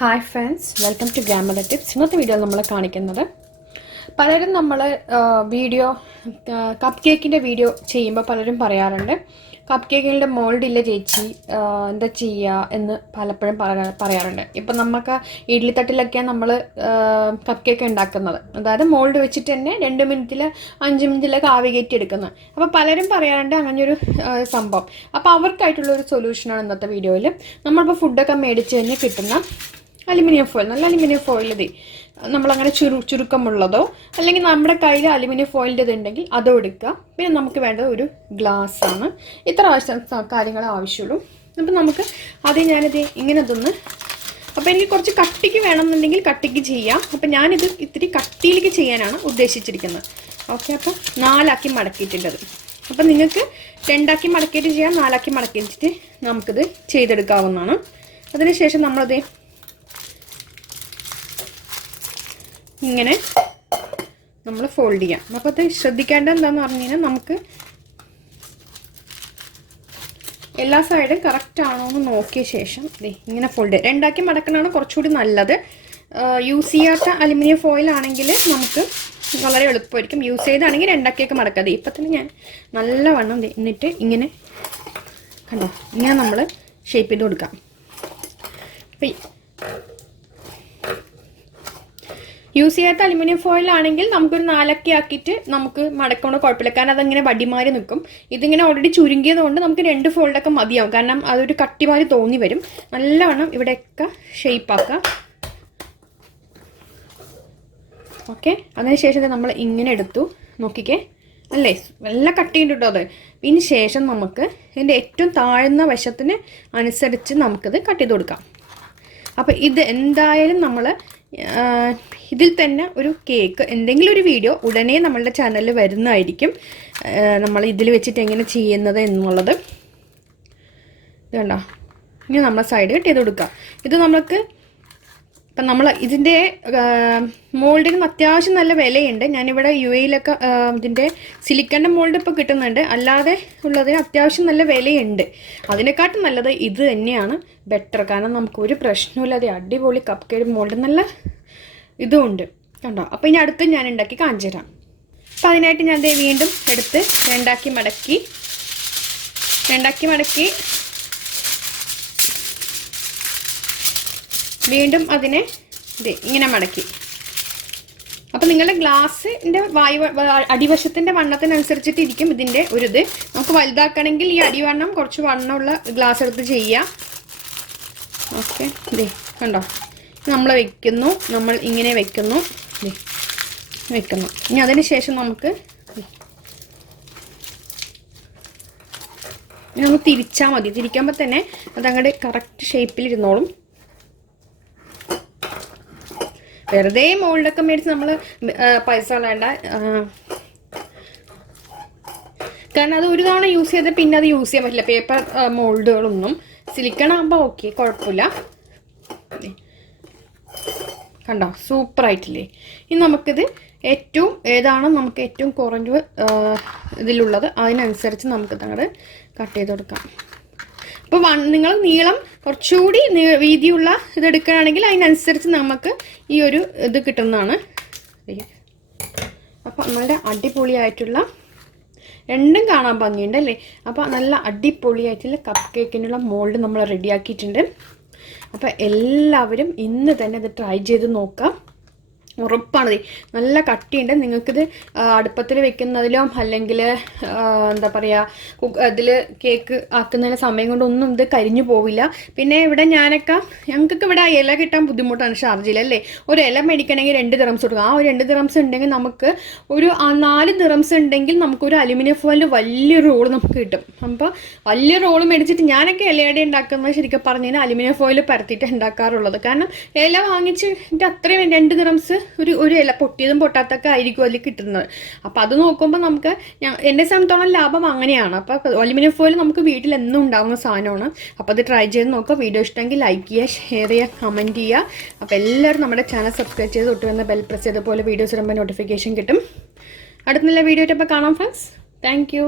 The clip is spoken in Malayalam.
Hi friends, welcome to grammar tips. ഇന്നത്തെ വീഡിയോയിൽ നമ്മൾ കാണിക്കുന്നത് പലരും നമ്മൾ വീഡിയോ കപ്പ് കേക്കിൻ്റെ വീഡിയോ ചെയ്യുമ്പോൾ പലരും പറയാറുണ്ട്, കപ്പ് കേക്കിൻ്റെ മോൾഡ് ഇല്ല ചേച്ചി, എന്താ ചെയ്യുക എന്ന് പലപ്പോഴും പറയാറുണ്ട്. ഇപ്പം നമുക്ക് ഇഡ്ലിത്തട്ടിലൊക്കെയാണ് നമ്മൾ കപ്പ് കേക്ക് ഉണ്ടാക്കുന്നത്, അതായത് മോൾഡ് വെച്ചിട്ട് തന്നെ 2 മിനിറ്റിൽ 5 മിനിറ്റിലൊക്കെ ആവി കയറ്റി എടുക്കുന്നത്. അപ്പോൾ പലരും പറയാറുണ്ട് അങ്ങനെയൊരു സംഭവം. അപ്പോൾ അവർക്കായിട്ടുള്ളൊരു സൊല്യൂഷനാണ് ഇന്നത്തെ വീഡിയോയിൽ. നമ്മളിപ്പോൾ ഫുഡൊക്കെ മേടിച്ച് കഴിഞ്ഞ് കിട്ടുന്ന അലുമിനിയം ഫോയിൽ, നല്ല അലുമിനിയം ഫോയിൽ മതി. നമ്മളങ്ങനെ ചുരുക്കമുള്ളതോ അല്ലെങ്കിൽ നമ്മുടെ കയ്യിൽ അലുമിനിയം ഫോയിലിൻ്റെ ഉണ്ടെങ്കിൽ അതോ എടുക്കുക. പിന്നെ നമുക്ക് വേണ്ടത് ഒരു ഗ്ലാസ്സാണ്. ഇത്ര കാര്യങ്ങളെ ആവശ്യമുള്ളൂ. അപ്പം നമുക്ക് അത് ഞാനിത് ഇങ്ങനെ ഇതൊന്ന്, അപ്പോൾ എനിക്ക് കുറച്ച് കട്ടിക്ക് വേണമെന്നുണ്ടെങ്കിൽ കട്ടിക്ക് ചെയ്യാം. അപ്പം ഞാനിത് ഇത്തിരി കട്ടിയിലേക്ക് ചെയ്യാനാണ് ഉദ്ദേശിച്ചിരിക്കുന്നത്. ഓക്കെ, അപ്പം 4 ആക്കി മടക്കിയിട്ടുള്ളത്. അപ്പം നിങ്ങൾക്ക് 2 ആക്കി മടക്കിയിട്ട് ചെയ്യാം, 4 ആക്കി മടക്കിയിട്ട് നമുക്കിത് ചെയ്തെടുക്കാവുന്നതാണ്. അതിനുശേഷം നമ്മളത് ഇങ്ങനെ നമ്മൾ ഫോൾഡ് ചെയ്യാം. അപ്പോൾ അത് ശ്രദ്ധിക്കേണ്ടത് എന്താണെന്ന് പറഞ്ഞു കഴിഞ്ഞാൽ, നമുക്ക് എല്ലാ സൈഡും കറക്റ്റ് ആണോ എന്ന് നോക്കിയ ശേഷം ഇങ്ങനെ ഫോൾഡ് ചെയ്യാം. 2 ആക്കി മടക്കണതാണ് കുറച്ചുകൂടി നല്ലത്. യൂസ് ചെയ്യാത്ത അലുമിനിയം ഫോയിൽ ആണെങ്കിൽ നമുക്ക് വളരെ എളുപ്പമായിരിക്കും. യൂസ് ചെയ്താണെങ്കിൽ 2 ആക്കിയൊക്കെ മടക്കാതെ. ഇപ്പം തന്നെ ഞാൻ നല്ലവണ്ണം എന്നിട്ട് ഇങ്ങനെ കണ്ടോ, ഇങ്ങനെ നമ്മൾ ഷേപ്പ് ചെയ്ത് കൊടുക്കാം. അപ്പം യൂസ് ചെയ്യാത്ത അലുമിനിയം ഫോയിൽ ആണെങ്കിൽ നമുക്കൊരു 4 ആക്കി ആക്കിയിട്ട് നമുക്ക് മടക്കൊണ്ട് കുഴപ്പമില്ല, കാരണം അതങ്ങനെ വടിമാരി നിൽക്കും. ഇതിങ്ങനെ ഓൾറെഡി ചുരുങ്ങിയത് കൊണ്ട് നമുക്ക് 2 ഫോൾഡൊക്കെ മതിയാവും, കാരണം അതൊരു കട്ടിമാരി തോന്നി വരും. നല്ലവണ്ണം ഇവിടെയൊക്കെ ഷേപ്പാക്കുക. ഓക്കെ, അതിനുശേഷം നമ്മൾ ഇങ്ങനെ എടുത്തു, നോക്കിക്കേ അല്ലേ, നല്ല കട്ടിയുണ്ട് കേട്ടോ അത്. ഇതിന് ശേഷം നമുക്ക് ഇതിൻ്റെ ഏറ്റവും താഴ്ന്ന വശത്തിന് അനുസരിച്ച് നമുക്കിത് കട്ട് ചെയ്ത് കൊടുക്കാം. അപ്പോൾ ഇത് എന്തായാലും നമ്മൾ ഇതിൽ തന്നെ ഒരു കേക്ക്, എന്തെങ്കിലും ഒരു വീഡിയോ ഉടനെ നമ്മളുടെ ചാനലിൽ വരുന്നതായിരിക്കും. നമ്മൾ ഇതിൽ വെച്ചിട്ട് എങ്ങനെ ചെയ്യുന്നത് എന്നുള്ളത് ഇത് കണ്ടോ, ഇങ്ങനെ നമ്മൾ സൈഡ് കട്ട് ചെയ്ത് കൊടുക്കുക. ഇത് നമുക്ക് ഇപ്പം നമ്മൾ ഇതിൻ്റെ മോൾഡിന് അത്യാവശ്യം നല്ല വിലയുണ്ട്. ഞാനിവിടെ UAE-ലൊക്കെ ഇതിൻ്റെ സിലിക്കൻ്റെ മോൾഡ് ഇപ്പോൾ കിട്ടുന്നുണ്ട്. അല്ലാതെ ഉള്ളതിന് അത്യാവശ്യം നല്ല വിലയുണ്ട്. അതിനെക്കാട്ടും നല്ലത് ഇത് തന്നെയാണ് ബെറ്റർ, കാരണം നമുക്കൊരു പ്രശ്നമില്ലാതെ അടിപൊളി കപ്പ് കേക്ക് മോൾഡ് നല്ല ഇതുമുണ്ട് കണ്ടോ. അപ്പോൾ ഇനി അടുത്ത് ഞാൻ ഉണ്ടാക്കി കാണിച്ചു തരാം. അപ്പോൾ അതിനായിട്ട് ഞാൻ വീണ്ടും എടുത്ത് 2 ആക്കി മടക്കി വീണ്ടും അതിനെ ഇങ്ങനെ മടക്കി. അപ്പം നിങ്ങളുടെ ഗ്ലാസിൻ്റെ അടിവശത്തിൻ്റെ വണ്ണത്തിനനുസരിച്ചിട്ട് ഇരിക്കും ഇതിൻ്റെ ഒരു ഇത്. നമുക്ക് വലുതാക്കണമെങ്കിൽ ഈ അടിവണ്ണം കുറച്ച് വണ്ണമുള്ള ഗ്ലാസ് എടുത്ത് ചെയ്യാം. ഓക്കെ, കണ്ടോ, നമ്മൾ വെക്കുന്നു, നമ്മൾ ഇങ്ങനെ വെക്കുന്നു. ഇനി അതിന് ശേഷം നമുക്ക് തിരിച്ചാൽ മതി. തിരിക്കുമ്പോൾ തന്നെ അതങ്ങോട്ട് കറക്റ്റ് ഷേപ്പിലിരുന്നോളും. വെറുതെ മോൾഡൊക്കെ മേടിച്ച് നമ്മൾ പൈസ കളയണ്ട, കാരണം അത് ഒരു തവണ യൂസ് ചെയ്ത് പിന്നെ അത് യൂസ് ചെയ്യാൻ പറ്റില്ല. പേപ്പർ മോൾഡുകളൊന്നും. സിലിക്കൺ ആകുമ്പോൾ ഓക്കെ, കുഴപ്പമില്ല. കണ്ടോ, സൂപ്പറായിട്ടില്ലേ. ഇനി നമുക്കിത് ഏതാണോ നമുക്ക് ഏറ്റവും കുറഞ്ഞ ഇതിലുള്ളത് അതിനനുസരിച്ച് നമുക്കിത് അങ്ങോട്ട് കട്ട് ചെയ്ത് കൊടുക്കാം. അപ്പോൾ നിങ്ങൾ നീളം കുറച്ചുകൂടി വീതിയുള്ള ഇതെടുക്കുകയാണെങ്കിൽ അതിനനുസരിച്ച് നമുക്ക് ഈ ഒരു ഇത് കിട്ടുന്നതാണ്. അപ്പോൾ നമ്മളുടെ അടിപൊളിയായിട്ടുള്ള, രണ്ടും കാണാൻ ഭംഗിയുണ്ട് അല്ലേ. അപ്പോൾ നല്ല അടിപൊളിയായിട്ടുള്ള കപ്പ് കേക്കിനുള്ള മോൾഡ് നമ്മൾ റെഡിയാക്കിയിട്ടുണ്ട്. അപ്പോൾ എല്ലാവരും ഇന്ന് തന്നെ ഇത് ട്രൈ ചെയ്ത് നോക്കാം, ഉറപ്പാണ്. നല്ല കട്ടിയുണ്ട്. നിങ്ങൾക്കിത് അടുപ്പത്തിൽ വെക്കുന്നതിലോ അല്ലെങ്കിൽ എന്താ പറയുക ഇതിൽ കേക്ക് ആക്കുന്നതിന് സമയം കൊണ്ടൊന്നും ഇത് കരിഞ്ഞു പോവില്ല. പിന്നെ ഇവിടെ ഞങ്ങൾക്കൊക്കെ ഇവിടെ ഇല കിട്ടാൻ ബുദ്ധിമുട്ടാണ് ഷാർജയിൽ അല്ലേ. ഒരു ഇല മേടിക്കണമെങ്കിൽ 2 ദിറംസ് കൊടുക്കും. ആ ഒരു 2 ദിറംസ് ഉണ്ടെങ്കിൽ നമുക്ക് ഒരു 4 ദിറംസ് ഉണ്ടെങ്കിൽ നമുക്കൊരു അലുമിനിയം ഫോയിലിൽ വലിയൊരു റോള് നമുക്ക് കിട്ടും. അപ്പോൾ വലിയ റോള് മേടിച്ചിട്ട് ഞാനൊക്കെ ഇലയട ഉണ്ടാക്കുന്നത് ശരിക്കും പറഞ്ഞു കഴിഞ്ഞാൽ അലുമിനിയം ഫോയിൽ പരത്തിയിട്ട് ഉണ്ടാക്കാറുള്ളത്. കാരണം ഇല വാങ്ങിച്ചിട്ട് അത്രയും 2 ദിറംസ് ഒരു ഇല പൊട്ടിയതും പൊട്ടാത്തൊക്കെ ആയിരിക്കും അതിൽ കിട്ടുന്നത്. അപ്പോൾ അത് നോക്കുമ്പോൾ നമുക്ക് എന്നെ സംബന്ധിച്ചോളം ലാഭം അങ്ങനെയാണ്. അപ്പോൾ അലുമിനിയം ഫോയിൽ നമുക്ക് വീട്ടിൽ എന്നും ഉണ്ടാകുന്ന സാധനമാണ്. അപ്പോൾ അത് ട്രൈ ചെയ്ത് നോക്കുക. വീഡിയോ ഇഷ്ടമെങ്കിൽ ലൈക്ക് ചെയ്യുക, ഷെയർ ചെയ്യുക, കമൻറ്റ് ചെയ്യുക. അപ്പോൾ എല്ലാവരും നമ്മുടെ ചാനൽ സബ്സ്ക്രൈബ് ചെയ്ത് തൊട്ട് വന്ന ബെൽ പ്രസ് ചെയ്തപോലെ വീഡിയോസ് ഇടുമ്പോൾ നോട്ടിഫിക്കേഷൻ കിട്ടും. അടുത്ത നല്ല വീഡിയോ ആയിട്ട് അപ്പോൾ കാണാം ഫ്രണ്ട്സ്. Thank you.